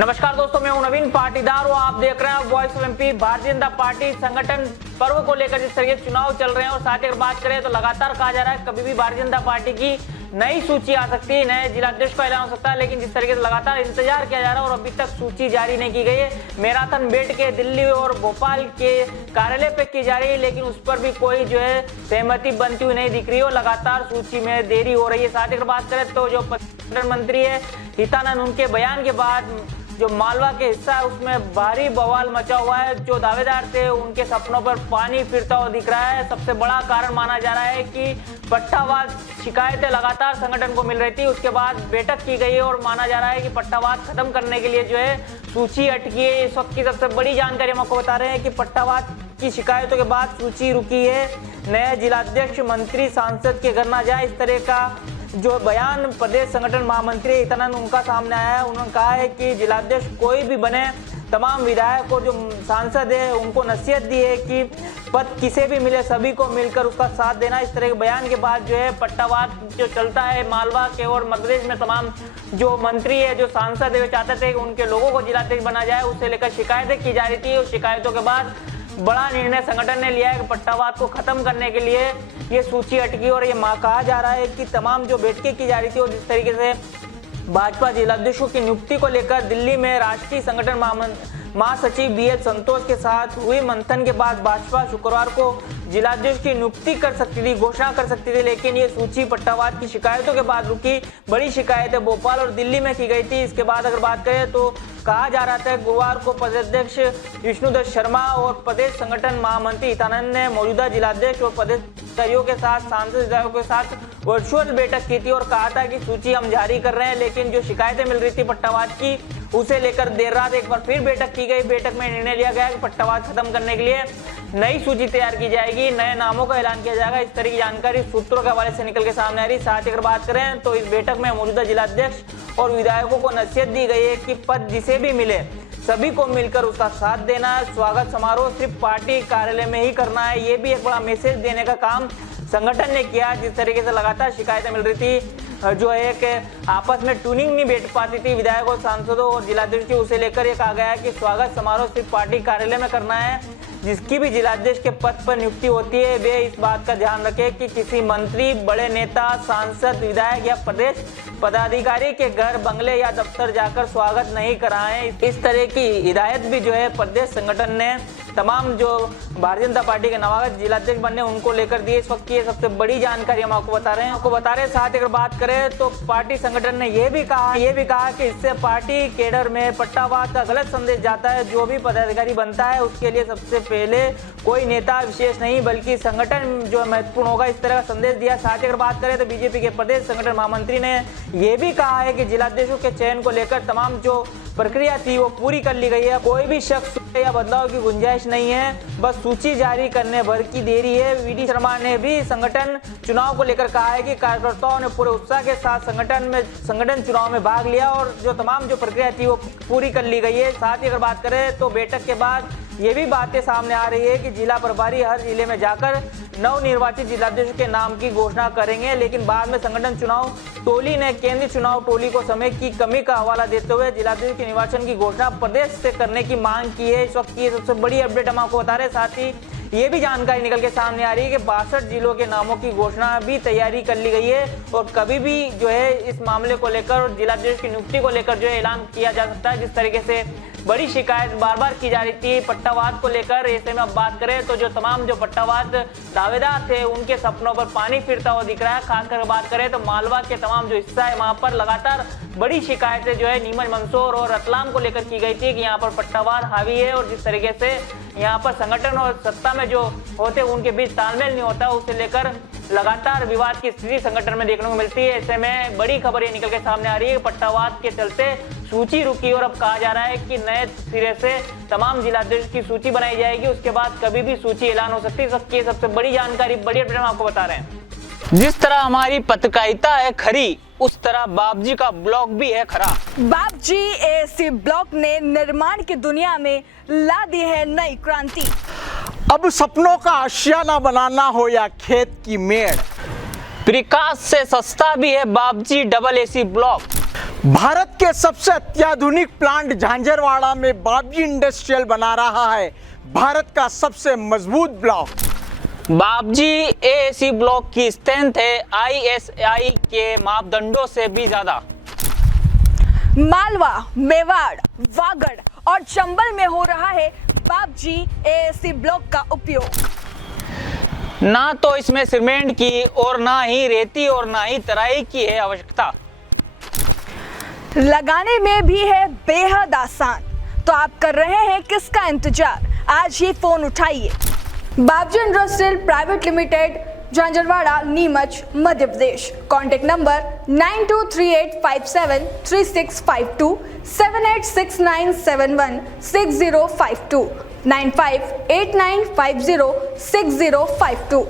नमस्कार दोस्तों, मैं हूं नवीन पाटीदार और आप देख रहे हैं voice of MP. Bharatiya Janata party संगठन पर्व को लेकर जिस तरीके से चुनाव चल रहे हैं और साथ ही अगर बात करें तो लगातार कहा जा रहा है कभी भी भारतीय जनता पार्टी की नई सूची आ सकती है, नए जिलाध्यक्ष का ऐलान हो सकता है। लेकिन जिस तरीके से लगातार इंतजार किया जा रहा है और अभी तक सूची जारी नहीं की गई है। मैराथन बैठ के दिल्ली और भोपाल के कार्यालय पे की जा रही है, लेकिन उस पर भी कोई जो है सहमति बनती हुई नहीं दिख रही है। लगातार सूची में देरी हो रही है। साथ ही अगर बात करें तो जो पर्यटन मंत्री है हितानंद, उनके बयान के बाद जो मालवा के हिस्सा है उसमें भारी बवाल मचा हुआ है। जो दावेदार थे उनके सपनों पर पानी फिरता हुआ दिख रहा है। सबसे बड़ा कारण माना जा रहा है कि पट्टावाद शिकायतें लगातार संगठन को मिल रही थी, उसके बाद बैठक की गई है और माना जा रहा है कि पट्टावाद खत्म करने के लिए जो है सूची अटकी है। इस वक्त की सबसे बड़ी जानकारी हम आपको बता रहे हैं कि पट्टावाद की शिकायतों के बाद सूची रुकी है। नए जिलाध्यक्ष मंत्री सांसद के घर ना जाए, इस तरह का जो बयान प्रदेश संगठन महामंत्री हितानंद उनका सामने आया है। उन्होंने कहा है कि जिलाध्यक्ष कोई भी बने, तमाम विधायक और जो सांसद है उनको नसीहत दी है कि पद किसे भी मिले सभी को मिलकर उसका साथ देना। इस तरह के बयान के बाद जो है पट्टावाद जो चलता है मालवा के और मध्य प्रदेश में, तमाम जो मंत्री है जो सांसद है वे चाहते थे कि उनके लोगों को जिलाध्यक्ष बना जाए, उसे लेकर शिकायतें की जा रही थी। उस शिकायतों के बाद बड़ा निर्णय संगठन ने लिया है कि पट्टावाद को खत्म करने के लिए ये सूची अटकी। और ये कहा जा रहा है कि तमाम जो बैठकें की जा रही थी और जिस तरीके से भाजपा जिलाध्यक्षों की नियुक्ति को लेकर दिल्ली में राष्ट्रीय संगठन महासचिव BH संतोष के साथ हुई मंथन के बाद भाजपा शुक्रवार को जिलाध्यक्ष की नियुक्ति कर सकती थी, घोषणा कर सकती थी, लेकिन ये सूची पट्टावाद की शिकायतों के बाद रुकी। बड़ी शिकायतें भोपाल और दिल्ली में की गई थी। इसके बाद अगर बात करें तो कहा जा रहा था गुरुवार को प्रदेशाध्यक्ष विष्णुदत्त शर्मा और प्रदेश संगठन महामंत्री हितानंद ने मौजूदा जिलाध्यक्ष और प्रदेशाधिकारियों के साथ, सांसद विधायकों के साथ वर्चुअल बैठक की थी और कहा था कि सूची हम जारी कर रहे हैं। लेकिन जो शिकायतें मिल रही थी पट्टावाद की, उसे लेकर देर रात एक बार फिर बैठक की गई। बैठक में निर्णय लिया गया कि पट्टावाद खत्म करने के लिए नई सूची तैयार की जाएगी, नए नामों का ऐलान किया जाएगा। इस तरह की जानकारी सूत्रों के हवाले से निकल के सामने आ रही। साथ ही अगर बात करें तो इस बैठक में मौजूदा जिलाध्यक्ष और विधायकों को नसीहत दी गई है कि पद जिसे भी मिले सभी को मिलकर उसका साथ देना है। स्वागत समारोह सिर्फ पार्टी कार्यालय में ही करना है, ये भी एक बड़ा मैसेज देने का काम संगठन ने किया। जिस तरीके से लगातार शिकायतें मिल रही थी, जो एक आपस में ट्यूनिंग नहीं बैठ पाती थी विधायकों, सांसदों और जिलाध्यक्ष की, उसे लेकर ये कहा गया है कि स्वागत समारोह सिर्फ पार्टी कार्यालय में करना है। जिसकी भी जिलाध्यक्ष के पद पर नियुक्ति होती है वे इस बात का ध्यान रखें कि किसी मंत्री, बड़े नेता, सांसद, विधायक या प्रदेश पदाधिकारी के घर, बंगले या दफ्तर जाकर स्वागत नहीं कराएं। इस तरह की हिदायत भी जो है प्रदेश संगठन ने तमाम जो भारतीय जनता पार्टी के नवागत जिलाध्यक्ष बनने उनको लेकर दी। इस वक्त की ये सबसे बड़ी जानकारी हम आपको बता रहे हैं। साथ अगर बात करें तो पार्टी संगठन ने ये भी कहा कि इससे पार्टी केडर में पट्टावाद का गलत संदेश जाता है। जो भी पदाधिकारी बनता है उसके लिए सबसे पहले कोई नेता विशेष नहीं बल्कि संगठन जो महत्वपूर्ण होगा, इस तरह का संदेश दिया। साथ ही अगर बात करें तो बीजेपी के प्रदेश संगठन महामंत्री ने यह भी कहा है कि जिलाध्यक्षों के चयन को लेकर तमाम जो प्रक्रिया थी वो पूरी कर ली गई है। कोई भी शख्स या बदलाव की गुंजाइश नहीं है, बस सूची जारी करने भर की देरी है। VD शर्मा ने भी संगठन चुनाव को लेकर कहा है कि कार्यकर्ताओं ने पूरे उत्साह के साथ संगठन चुनाव में भाग लिया और जो तमाम जो प्रक्रिया थी वो पूरी कर ली गई है। साथ ही अगर बात करें तो बैठक के बाद ये भी बातें सामने आ रही है कि जिला प्रभारी हर जिले में जाकर नवनिर्वाचित जिलाध्यक्ष के नाम की घोषणा करेंगे। लेकिन बाद में संगठन चुनाव टोली ने केंद्रीय चुनाव टोली को समय की कमी का हवाला देते हुए जिलाध्यक्ष के निर्वाचन की घोषणा प्रदेश से करने की मांग की है। इस वक्त की सबसे बड़ी अपडेट हम आपको बता रहे हैं। साथ ही ये भी जानकारी निकल के सामने आ रही है कि 62 जिलों के नामों की घोषणा भी तैयारी कर ली गई है और कभी भी जो है इस मामले को लेकर और जिलाध्यक्ष की नियुक्ति को लेकर जो है ऐलान किया जा सकता है। जिस तरीके से बड़ी शिकायत बार बार की जा रही थी पट्टावाद को लेकर, ऐसे में अब बात करें तो जो तमाम जो पट्टावाद दावेदार थे उनके सपनों पर पानी फिरता हुआ दिख रहा है। खासकर बात करें तो मालवा के तमाम जो हिस्सा है वहां पर लगातार बड़ी शिकायतें जो है नीमच, मंदसौर और रतलाम को लेकर की गई थी कि यहाँ पर पट्टावाद हावी है और जिस तरीके से यहाँ पर संगठन और सत्ता में जो होते उनके बीच तालमेल नहीं होता, उसे लेकर लगातार विवाद की स्थिति संगठन में देखने को मिलती है। ऐसे में बड़ी खबर ये निकल के सामने आ रही है कि पट्टावाद के चलते सूची रुकी और अब कहा जा रहा है कि नए सिरे से तमाम जिलाध्यक्ष की सूची बनाई जाएगी। उसके बाद कभी भी सूची ऐलान हो सकती है। सबसे बड़ी जानकारी, बड़ी अपडेट हम आपको बता रहे हैं। जिस तरह हमारी पत्रकारिता है खरी, उस तरह बाबजी का ब्लॉग भी है खरा। बाबजी ASC ब्लॉग ने निर्माण की दुनिया में ला दी है नई क्रांति। अब सपनों का आशियाना बनाना हो या खेत की मेड़, प्रकाश से सस्ता भी है बाबजी AC ब्लॉक। भारत के सबसे अत्याधुनिक प्लांट झांझरवाड़ा में बाबजी इंडस्ट्रियल बना रहा है भारत का सबसे मजबूत ब्लॉक। बाबजी एएसी ब्लॉक की स्ट्रेंथ है आईएसआई के मापदंडों से भी ज्यादा। मालवा, मेवाड़, वागड़ और चंबल में हो रहा है बाबजी एएसी ब्लॉक का उपयोग। ना तो इसमें सीमेंट की और ना ही रेती और ना ही तराई की है आवश्यकता। लगाने में भी है बेहद आसान। तो आप कर रहे हैं किसका इंतजार? आज ही फोन उठाइए। Babji industrial private limited, Jhanjharwada, Neemuch, Madhya Pradesh. Contact number 9238573652, 7869716052, 9589506052।